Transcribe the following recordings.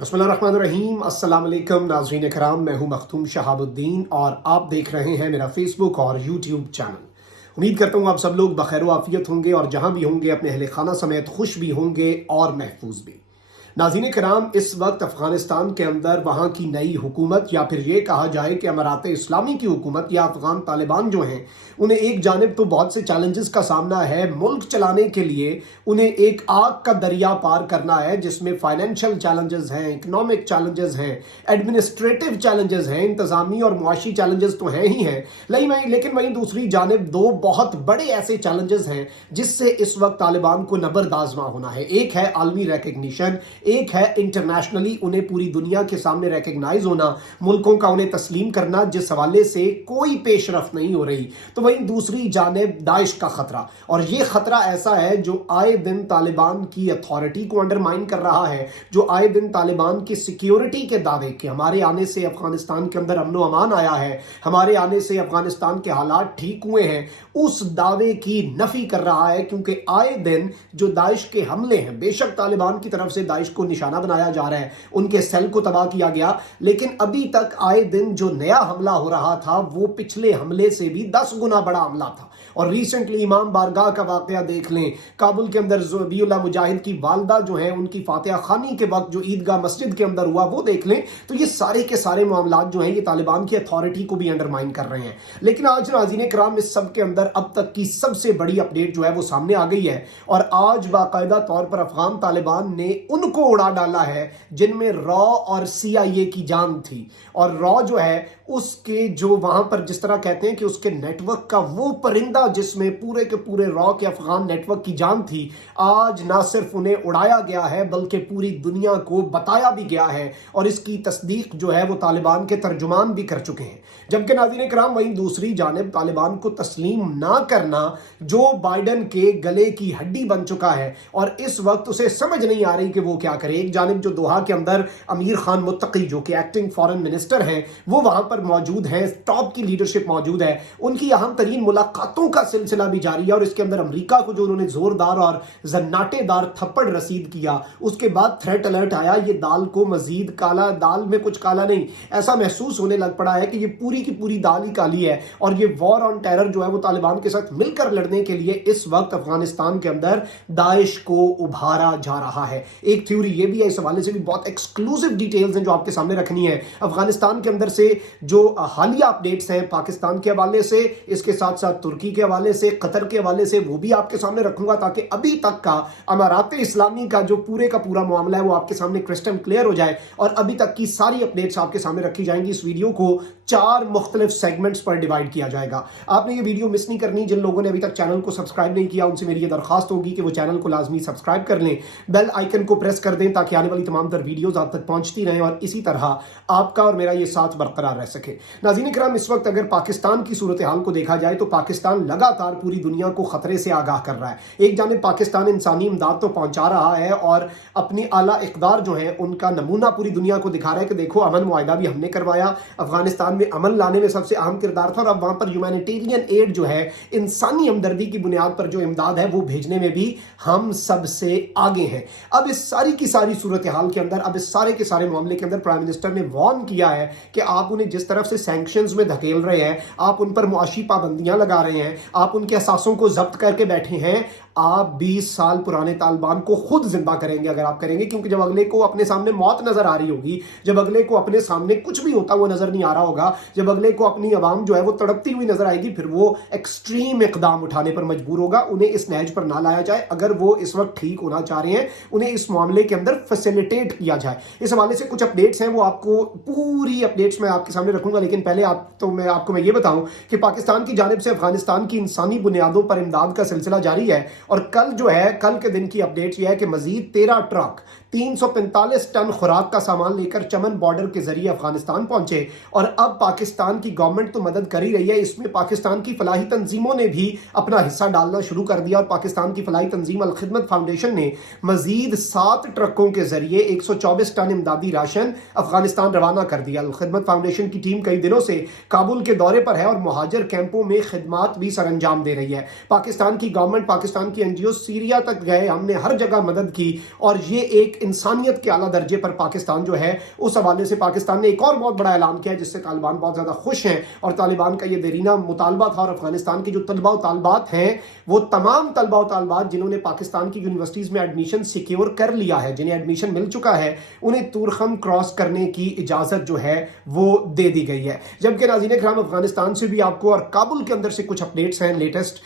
बिस्मिल्लाहिर्रहमानिर्रहीम। अस्सलाम वालेकुम नाज़रीन कराम, मैं हूं मखदूम शहाबुद्दीन और आप देख रहे हैं मेरा फेसबुक और यूट्यूब चैनल। उम्मीद करता हूं आप सब लोग बखैर व आफियत होंगे और जहां भी होंगे अपने अहले खाना समेत खुश भी होंगे और महफूज भी। नाज़रीन कराम, इस वक्त अफगानिस्तान के अंदर वहाँ की नई हुकूमत या फिर ये कहा जाए कि अमारात इस्लामी की हुकूमत या अफगान तालिबान जो हैं, उन्हें एक जानिब तो बहुत से चैलेंजेस का सामना है। मुल्क चलाने के लिए उन्हें एक आग का दरिया पार करना है जिसमें फाइनेंशियल चैलेंजेस हैं, इकोनॉमिक चैलेंजेस हैं, एडमिनिस्ट्रेटिव चैलेंजेस हैं, इंतजामी और मुआशी चैलेंजेस तो हैं ही हैं। लेकिन वहीं दूसरी जानिब दो बहुत बड़े ऐसे चैलेंजेस हैं जिससे इस वक्त तालिबान को नबरदाजमा होना है। एक है आलमी रिकग्निशन, एक है इंटरनेशनली उन्हें पूरी दुनिया के सामने रिकग्नाइज होना, मुल्कों का उन्हें तस्लीम करना, जिस हवाले से कोई पेशरफ नहीं हो रही। तो वहीं दूसरी जानिब दाइश का खतरा, और ये खतरा ऐसा है जो आए दिन तालिबान की अथॉरिटी को अंडरमाइन कर रहा है, जो आए दिन तालिबान की सिक्योरिटी के दावे के हमारे आने से अफगानिस्तान के अंदर अमन अमान आया है, हमारे आने से अफगानिस्तान के हालात ठीक हुए हैं, उस दावे की नफी कर रहा है। क्योंकि आए दिन जो दाइश के हमले हैं, बेशक तालिबान की तरफ से दाइश को निशाना बनाया जा रहा है, उनके सेल को तबाह किया गया, लेकिन अभी तक आए दिन जो नया हमला हो रहा था वो पिछले हमले से भी 10 गुना बड़ा हमला था। और रिसेंटली इमाम बारगाह का वाकया देख लें, काबुल के अंदर ज़बीउल्लाह मुजाहिद की वालदा जो है उनकी फातिहा खानी के वक्त जो ईदगाह मस्जिद के अंदर हुआ वो देख लें। तो ये सारे के सारे मामला जो हैं ये तालिबान की अथॉरिटी को भी अंडरमाइन कर रहे हैं। लेकिन आज नाज़रीन कराम, इस सब के अंदर अब तक की सबसे बड़ी अपडेट जो है वो सामने आ गई है, और आज बाकायदा तौर पर अफगान तालिबान ने उनको उड़ा डाला है जिनमें रॉ और CIA की जान थी। और रॉ जो है उसके जो वहां पर जिस तरह कहते हैं कि उसके नेटवर्क का वो परिंदा जिसमें पूरे के पूरे रॉ के अफगान नेटवर्क की जान थी, आज ना सिर्फ उन्हें उड़ाया गया है बल्कि पूरी दुनिया को बताया भी गया है, और इसकी तस्दीक जो है वो तालिबान के तर्जुमान भी कर चुके हैं। जबकि नाज़रीन कराम, वहीं दूसरी जानिब तालिबान को तस्लीम ना करना जो बाइडन के गले की हड्डी बन चुका है, और इस वक्त उसे समझ नहीं आ रही कि वो क्या करे। एक जानिब जो दोहा के अंदर अमीर खान मुत्तकी जो कि एक्टिंग फॉरेन मिनिस्टर हैं वो वहां पर मौजूद हैं, टॉप की लीडरशिप मौजूद है, उनकी अहम तरीन मुलाकातों का सिलसिला भी जारी है, और इसके अंदर अमेरिका को जो उन्होंने जोरदार और जन्नाटेदार थप्पड़ रसीद किया, उसके बाद थ्रेट अलर्ट आया, ये दाल को मजीद काला, दाल में कुछ काला नहीं, ऐसा महसूस होने लग पड़ा है कि ये पूरी की पूरी दाल ही काली है। और ये वॉर ऑन टेरर जो है वो तालिबान के साथ मिलकर लड़ने के लिए इस वक्त अफगानिस्तान के अंदर दाइश को उभारा जा रहा है। एक थ्योरी ये भी है, इस हवाले से भी बहुत एक्सक्लूसिव डिटेल्स हैं जो आपके सामने रखनी है। अफगानिस्तान के अंदर से जो हालिया अपडेट्स हैं पाकिस्तान के हवाले से, इसके साथ साथ तुर्की के हवाले से, कतर के हवाले से, वो भी आपके सामने रखूंगा ताकि अभी तक का अमारात इस्लामी का जो पूरे का पूरा मामला है वो आपके सामने क्रिस्टल क्लियर हो जाए, और अभी तक की सारी अपडेट्स आपके सामने रखी जाएंगी। इस वीडियो को 4 मुख्तलिफ सेगमेंट्स पर डिवाइड किया जाएगा। आपने ये वीडियो मिस नहीं करनी। जिन लोगों ने अभी तक चैनल को सब्सक्राइब नहीं किया उनसे मेरी ये दरखास्त होगी कि वो चैनल को लाजमी सब्सक्राइब कर लें, बेल आइकन को प्रेस कर दें ताकि आने वाली तमाम तर वीडियोस आप तक पहुंचती रहें और इसी तरह आपका और मेरा ये साथ बरकरार रह सके। नाज़रीन कराम, इस वक्त अगर पाकिस्तान की सूरत हाल को देखा जाए तो पाकिस्तान लगातार पूरी दुनिया को खतरे से आगाह कर रहा है। एक जानिब पाकिस्तान इंसानी इमदाद तो पहुंचा रहा है और अपनी आला इक़दार जो है उनका नमूना पूरी दुनिया को दिखा रहा है कि देखो अमन मुआहिदा भी हमने करवाया, अफगानिस्तान में अमन लाने में सबसे अहम किरदार था, और अब वहां पर ह्यूमैनिटेरियन एड जो है, इंसानी हमदर्दी की बुनियाद पर जो इमदाद है वो भेजने में भी हम सबसे आगे हैं। अब इस सारी की सारी सूरत हाल के अंदर, अब इस सारे के सारे मामले के अंदर प्राइम मिनिस्टर ने वार्न किया है कि आप उन्हें जिस तरफ से सैंक्शंस में धकेल रहे हैं, आप उन पर मुआशी पाबंदियां लगा रहे हैं, आप उनके असासों को जब्त करके बैठे हैं, आप 20 साल पुराने तालिबान को खुद जिंदा करेंगे अगर आप करेंगे। क्योंकि जब अगले को अपने सामने मौत नजर आ रही होगी, जब अगले को अपने सामने कुछ भी होता हुआ नजर नहीं आ रहा होगा, जब अगले को अपनी आवाम जो है वो तड़पती हुई नजर आएगी, फिर वो एक्सट्रीम इकदाम उठाने पर मजबूर होगा। उन्हें इस नहज पर ना लाया जाए। अगर वो इस वक्त ठीक होना चाह रहे हैं, उन्हें इस मामले के अंदर फैसिलिटेट किया जाए। इस हवाले से कुछ अपडेट्स हैं, वो आपको पूरी अपडेट्स मैं आपके सामने रखूंगा, लेकिन पहले मैं ये बताऊं कि पाकिस्तान की जानिब से अफगानिस्तान की इंसानी बुनियादों पर इमदाद का सिलसिला जारी है, और कल के दिन की अपडेट यह है कि मजीद 13 ट्रक 345 टन खुराक का सामान लेकर चमन बॉर्डर के जरिए अफगानिस्तान पहुंचे। और अब पाकिस्तान की गवर्नमेंट तो मदद कर ही रही है, इसमें पाकिस्तान की फलाही तंजीमों ने भी अपना हिस्सा डालना शुरू कर दिया, और पाकिस्तान की फलाही तंजीम अल खिदमत फाउंडेशन ने मजीद 7 ट्रकों के जरिए 124 टन इमदादी राशन अफगानिस्तान रवाना कर दिया। अल खिदमत फाउंडेशन की टीम कई दिनों से काबुल के दौरे पर है और मुहाजिर कैंपों में खिदमात भी सर अंजाम दे रही है। पाकिस्तान की गवर्नमेंट, पाकिस्तान की NGO सीरिया तक गए, हमने हर जगह मदद की, और ये एक انسانیت کے اعلیٰ درجے پر پاکستان جو ہے اس حوالے سے پاکستان نے ایک اور بہت بڑا اعلان کیا ہے جس سے طالبان بہت زیادہ خوش ہیں، اور طالبان کا یہ دیرینہ مطالبہ تھا، اور افغانستان کے جو طلبہ و طالبات ہیں وہ تمام طلبہ و طالبات جنہوں نے پاکستان کی یونیورسٹیز میں ایڈمیشن سیکیور کر لیا ہے، جنہیں ایڈمیشن مل چکا ہے، انہیں تورخم کراس کرنے کی اجازت جو ہے وہ دے دی گئی ہے۔ جبکہ ناظرین کرام افغانستان سے بھی آپ کو اور کابل کے اندر سے کچھ اپڈیٹس ہیں لیٹسٹ،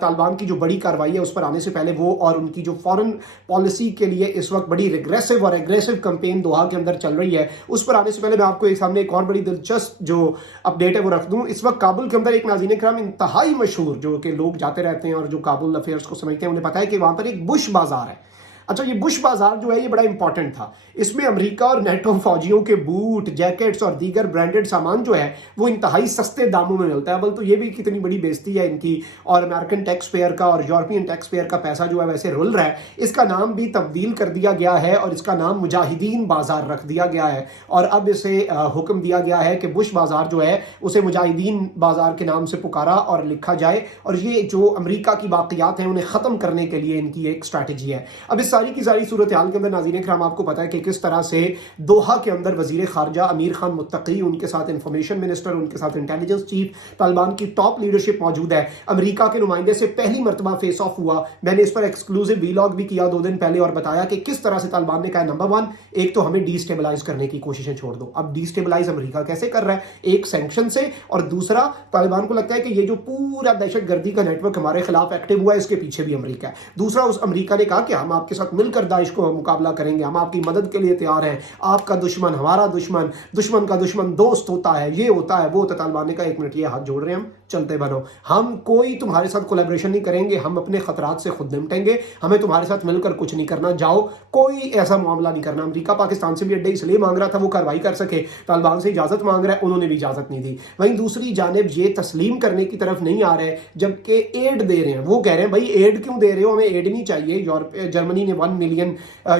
طالبان کی جو بڑی کارروائی ہے اس پر آنے سے پہلے وہ اور ان کی جو فارن پالیسی کے لیے اس وقت بڑی ریگریسو اور ایگریسو کمپین دوحہ کے اندر چل رہی ہے، اس پر آنے سے پہلے میں آپ کو ایک سامنے ایک اور بڑی دلچسپ جو اپڈیٹ ہے وہ رکھ دوں۔ اس وقت کابل کے اندر ایک ناظرین کرام انتہائی مشہور، جو کہ لوگ جاتے رہتے ہیں اور جو کابل افیئرس کو سمجھتے ہیں انہیں پتا ہے کہ وہاں پر ایک بش بازار ہے۔ اچھا، یہ بش بازار جو ہے یہ بڑا امپورٹنٹ تھا، اس میں امریکہ اور نیٹو فوجیوں کے بوٹ، جیکٹس اور دیگر برانڈڈ سامان جو ہے وہ انتہائی سستے داموں میں ملتا ہے۔ بل تو یہ بھی کتنی بڑی بےزتی ہے ان کی، اور امریکن ٹیکس پیئر کا اور یورپین ٹیکس پیئر کا پیسہ جو ہے ویسے رول رہا ہے، اس کا نام بھی تبدیل کر دیا گیا ہے اور اس کا نام مجاہدین بازار رکھ دیا گیا ہے، اور اب اسے حکم دیا گیا ہے کہ بش بازار جو ہے اسے مجاہدین بازار کے نام سے پکارا اور لکھا جائے، اور یہ جو امریکہ کی باقیات ہیں انہیں ختم کرنے کے لیے ان کی ایک اسٹریٹجی ہے۔ اب اس ساری کی ساری صورتحال کے اندر ناظرین کرام آپ کو پتا ہے کہ کس طرح سے دوحہ کے اندر وزیر خارجہ امیر خان متقی، ان کے ساتھ انفارمیشن منسٹر، ان کے ساتھ انٹیلیجنس چیف، طالبان کی ٹاپ لیڈرشپ موجود ہے۔ امریکہ کے نمائندے سے پہلی مرتبہ فیس آف ہوا، میں نے اس پر ایکسکلوزیو ویلاگ بھی کیا 2 دن پہلے اور بتایا کہ کس طرح سے طالبان نے کہا نمبر 1 ایک تو ہمیں ڈی سٹیبلائز کرنے کی کوششیں چھوڑ دو۔ اب ڈی سٹیبلائز امریکہ کیسے کر رہا ہے؟ ایک سینکشن سے، اور دوسرا طالبان کو لگتا ہے کہ یہ جو پورا دہشت گردی کا نیٹ ورک ہمارے خلاف ایکٹیو ہوا ہے اس کے پیچھے بھی امریکہ ہے۔ دوسرا، اس امریکہ نے کہا کہ ہم آپ کے ساتھ مل کر داعش کو مقابلہ کریں گے، ہم آپ کی مدد کے لیے تیار ہیں، آپ کا دشمن ہمارا دشمن، دشمن کا دشمن دوست ہوتا ہے، یہ ہوتا ہے وہ ہوتا ہے۔ طالبان نے کہا ایک منٹ، یہ ہاتھ جوڑ رہے ہیں، ہم چلتے بنو، ہم کوئی تمہارے ساتھ کولیبریشن نہیں کریں گے، ہم اپنے خطرات سے خود نمٹیں گے، ہمیں تمہارے ساتھ مل کر کچھ نہیں کرنا، جاؤ کوئی ایسا معاملہ نہیں کرنا۔ امریکہ پاکستان سے بھی اڈے اس لیے مانگ رہا تھا وہ کارروائی کر سکے، طالبان سے اجازت مانگ رہا ہے، انہوں نے بھی اجازت نہیں دی۔ وہیں دوسری جانب یہ تسلیم کرنے کی طرف نہیں آ رہے، جبکہ ایڈ دے رہے ہیں، وہ کہہ رہے ہیں بھائی ایڈ کیوں دے رہے ہو، ہمیں ایڈ نہیں چاہیے۔ جرمنی نے 1 ملین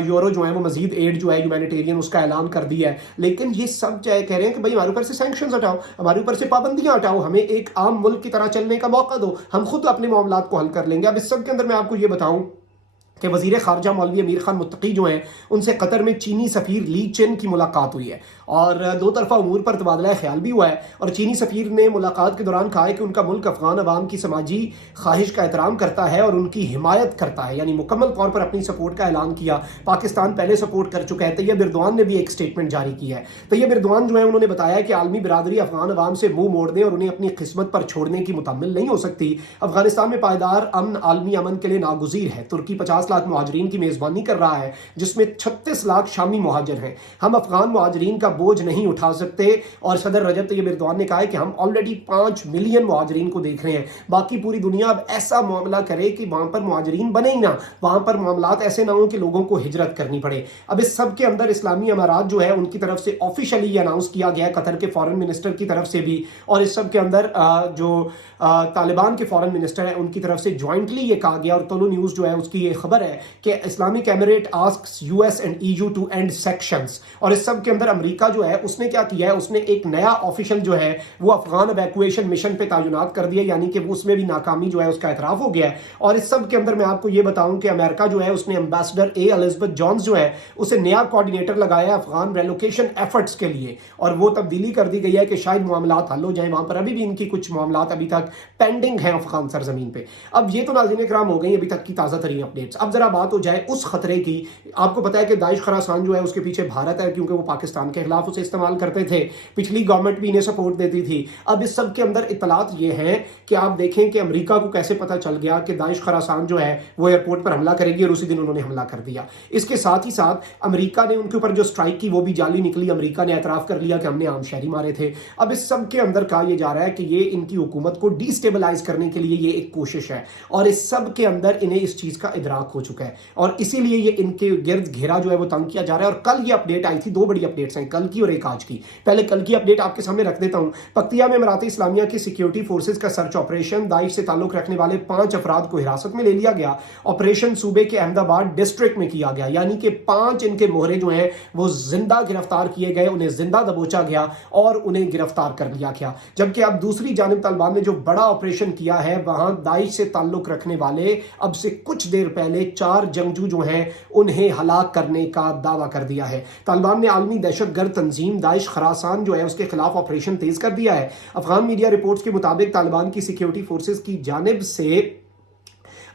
یورو جو ہے وہ مزید ایڈ جو ہے ہیومینیٹیرین اس کا اعلان کر دیا ہے، لیکن یہ سب چاہے کہہ رہے ہیں کہ بھائی ہمارے اوپر سے سینکشنز ہٹاؤ، ہمارے اوپر سے پابندیاں ہٹاؤ، ہمیں ایک عام ملک کی طرح چلنے کا موقع دو، ہم خود اپنے معاملات کو حل کر لیں گے۔ اب اس سب کے اندر میں آپ کو یہ بتاؤں کہ وزیر خارجہ مولوی امیر خان متقی جو ہیں ان سے قطر میں چینی سفیر لی چین کی ملاقات ہوئی ہے، اور 2 طرفہ امور پر تبادلہ خیال بھی ہوا ہے، اور چینی سفیر نے ملاقات کے دوران کہا ہے کہ ان کا ملک افغان عوام کی سماجی خواہش کا احترام کرتا ہے اور ان کی حمایت کرتا ہے، یعنی مکمل طور پر اپنی سپورٹ کا اعلان کیا۔ پاکستان پہلے سپورٹ کر چکا ہے۔ طیب اردوان نے بھی ایک سٹیٹمنٹ جاری کی ہے۔ طیب اردوان جو ہے انہوں نے بتایا کہ عالمی برادری افغان عوام سے منہ موڑ دیں اور انہیں اپنی قسمت پر چھوڑنے کی متحمل نہیں ہو سکتی۔ افغانستان میں پائیدار امن عالمی امن کے لیے ناگزیر ہے۔ ترکی 50 لاکھ مہاجرین کی میزبانی کر رہا ہے، جس میں 36 لاکھ شامی مہاجر ہیں۔ ہم افغان مہاجرین کا بوجھ نہیں اٹھا سکتے، اور صدر رجب طیب اردوان نے کہا ہے کہ ہم آلریڈی 5 ملین مہاجرین کو دیکھ رہے ہیں، باقی پوری دنیا اب ایسا معاملہ کرے کہ وہاں پر مہاجرین بنے ہی نہ، وہاں پر معاملات ایسے نہ ہوں کہ لوگوں کو ہجرت کرنی پڑے۔ اب اس سب کے اندر اسلامی امارات جو ہے ان کی طرف سے آفیشلی یہ اناؤنس کیا گیا ہے، قطر کے فارن منسٹر کی طرف سے بھی، اور اس سب کے اندر جو طالبان کے فارن منسٹر ہیں ان کی طرف سے جوائنٹلی یہ کہا گیا، اور طلوع نیوز جو ہے اس کی یہ خبر ہے کہ Islamic ایمریٹ asks US and EU to end sections۔ اور اس سب کے اندر امریکہ جو ہے اس نے کیا کیا ہے، اس نے ایک نیا آفیشل جو ہے وہ افغان ایویکویشن مشن پہ تعینات کر دیا، یعنی کہ اس میں بھی ناکامی جو ہے اس کا اعتراف ہو گیا ہے۔ اور اس سب کے اندر میں آپ کو یہ بتاؤں کہ امریکہ جو ہے اس نے ایمبیسڈر الزبتھ جونز جو ہے اسے نیا کوارڈینیٹر لگایا افغان ریلوکیشن ایفرٹس کے لیے، اور وہ تبدیلی کر دی گئی ہے کہ شاید معاملات حل ہو جائیں، وہاں پر ابھی بھی ان کی کچھ معاملات ابھی تک پینڈنگ ہیں افغان سرزمین پہ۔ اب یہ تو ناظرین کرام ہو گئی ابھی تک کی تازہ ترین اپڈیٹس۔ اب ذرا بات ہو جائے اس خطرے کی۔ آپ کو پتا ہے کہ داعش خراسان جو ہے اس کے پیچھے بھارت ہے، کیونکہ وہ پاکستان کے خلاف اسے استعمال کرتے تھے، پچھلی گورنمنٹ بھی انہیں سپورٹ دیتی تھی۔ اب اس سب کے اندر اطلاعات یہ ہیں کہ آپ دیکھیں کہ امریکہ کو کیسے پتہ چل گیا کہ داعش خراسان جو ہے وہ ایئرپورٹ پر حملہ کرے گی، اور اسی دن انہوں نے حملہ کر دیا۔ اس کے ساتھ ہی ساتھ امریکہ نے ان کے اوپر جو اسٹرائک کی وہ بھی جعلی نکلی، امریکہ نے اعتراف کر لیا کہ ہم نے عام شہری مارے تھے۔ اب اس سب کے اندر کہا یہ جا رہا ہے کہ یہ ان کی حکومت کو ڈی سٹیبلائز کرنے کے لیے یہ ایک کوشش ہے، اور اس سب کے اندر انہیں اس چیز کا ادراک ہو چکا ہے، اور اسی لیے یہ ان کے گرد گھیرا جو ہے وہ تنگ کیا جا رہا ہے۔ اور کل یہ اپڈیٹ آئی تھی، 2 بڑی اپڈیٹس ہیں کل की और एक आज की। पहले कल की अपडेट आपके सामने रख देता हूं। पक्तिया में इमारात इस्लामिया की सिक्योरिटी फोर्सेज का सर्च ऑपरेशन, दाइश से ताल्लुक रखने वाले 5 अफराद को हिरासत में ले लिया गया। ऑपरेशन सूबे के अहमदाबाद डिस्ट्रिक्ट में किया गया, यानी कि 5 इनके मोहरे जो हैं वो जिंदा गिरफ्तार किए गए, उन्हें जिंदा दबोचा गया और उन्हें गिरफ्तार कर लिया गया। जबकि अब दूसरी जानिब तालिबान ने जो बड़ा ऑपरेशन किया है, वहां दाइश से ताल्लुक रखने वाले अब से कुछ देर पहले 4 जंगजू जो हैं उन्हें हलाक करने का दावा कर दिया है। तालिबान ने आलमी दहशतगर्द तंजीम दाइश खरासान जो है उसके खिलाफ ऑपरेशन तेज कर दिया है। अफगान मीडिया रिपोर्ट्स के मुताबिक तालिबान की सिक्योरिटी फोर्सेज की जानिब से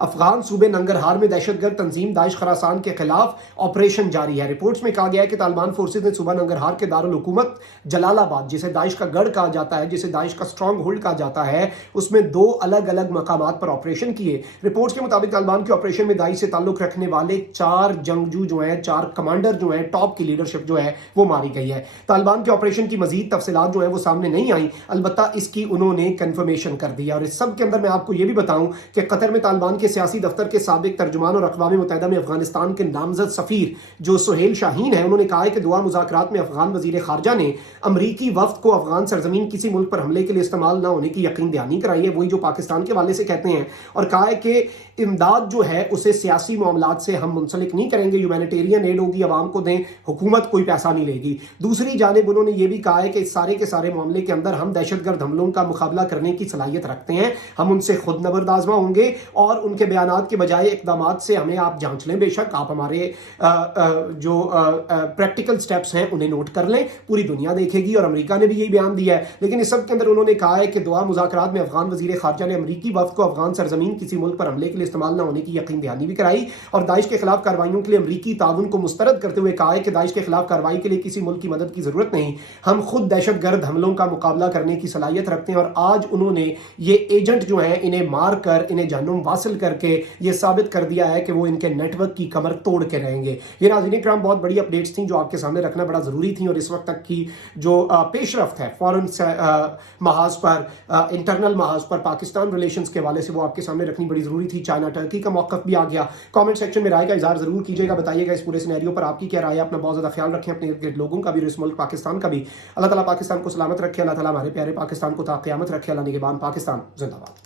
अफगान सूबे नंगरहार में दहशतगर्द तंजीम दाइश खरासान के खिलाफ ऑपरेशन जारी है। रिपोर्ट्स में कहा गया है कि तालिबान फोर्सेज ने सुबह नंगरहार के दारुल हुकूमत जलालाबाद, जिसे दाइश का गढ़ कहा जाता है, जिसे दाइश का स्ट्रांग होल्ड कहा जाता है, उसमें 2 अलग अलग मकामात पर ऑपरेशन किए। रिपोर्ट्स के मुताबिक तालिबान के ऑपरेशन में दाइश से ताल्लुक रखने वाले 4 जंगजू जो हैं, 4 कमांडर जो हैं, टॉप की लीडरशिप जो है वो मारी गई है। तालिबान के ऑपरेशन की मजीद तफसीलात जो है वो सामने नहीं आई, अलबत्ता इसकी उन्होंने कंफर्मेशन कर दिया। और इस सब के अंदर मैं आपको ये भी बताऊं कि कतर में तालिबान के सियासी दफ्तर के साबिक तर्जुमान और अक़वाम मुत्तहिदा में अफगानिस्तान के नामजद सफीर जो सुहेल शाहीन है, उन्होंने कहा है कि दुआ मुज़ाकरात में अफगान वजीर खारजा ने अमरीकी वफ्द को अफगान सरजमीन किसी मुल्क पर हमले के लिए इस्तेमाल न होने की यकीन दहानी कराई है, वही जो पाकिस्तान के वाले से कहते हैं, और कहा है कि इमदाद जो है उसे सियासी मामलात से हम मुंसलिक नहीं करेंगे, ह्यूमैनिटेरियन एड होगी, अवाम को दें, हुकूमत कोई पैसा नहीं लेगी। दूसरी जानिब उन्होंने ये भी कहा है कि इस सारे के सारे मामले के अंदर हम दहशतगर्द हमलों का मुकाबला करने की सलाहियत रखते हैं, हम उनसे खुद नबर्द आजमा होंगे और उनके बयानात के बजाय इकदामात से हमें आप जांच लें, बेशक आप हमारे जो प्रैक्टिकल स्टेप्स हैं उन्हें नोट कर लें, पूरी दुनिया देखेगी। और अमेरिका ने भी यही बयान दिया है। लेकिन इस सब के अंदर उन्होंने कहा है कि दुआ मुज़ाकरात में अफगान वजीर खारजा ने अमरीकी वफ्द को अफगान सरजमीन किसी मुल्क पर हमले के लिए इस्तेमाल न होने की यकीन दहानी भी कराई और दाइश के खिलाफ कार्रवाइयों के लिए अमरीकी ताउन को मुस्तरद करते हुए कहा है कि दाइश के खिलाफ कार्रवाई के लिए किसी मुल्क की मदद की जरूरत नहीं, हम खुद दहशतगर्द हमलों का मुकाबला करने की सलाहियत रखते हैं। और आज उन्होंने ये एजेंट जो है इन्हें मार कर, इन्हें जहन्नुम वासिल करके ये साबित कर दिया है कि वो इनके नेटवर्क की कमर तोड़ के रहेंगे। ये नाज़रीन इकराम बहुत बड़ी अपडेट्स थी जो आपके सामने रखना बड़ा जरूरी थी। और इस वक्त तक की जो पेशरफ्त है फॉरेन महाज पर, इंटरनल महाज पर पाकिस्तान रिलेशंस के हवाले से वो आपके सामने रखनी बड़ी जरूरी थी। चाइना टर्की का मौक़िफ़ भी आ गया। कमेंट सेक्शन में राय का इज़हार जरूर कीजिएगा, बताइएगा इस पूरे सिनेरियो पर आपकी क्या राय है। अपना बहुत ज़्यादा ख्याल रखें, अपने इर्द गिर्द लोगों का भी, इस मुल्क पाकिस्तान का भी। अल्लाह ताला पाकिस्तान को सलामत रखे, अल्लाह ताला हमारे प्यारे पाकिस्तान को ता क़यामत रखे। अल्लाह निगहबान पाकिस्तान जिंदाबाद।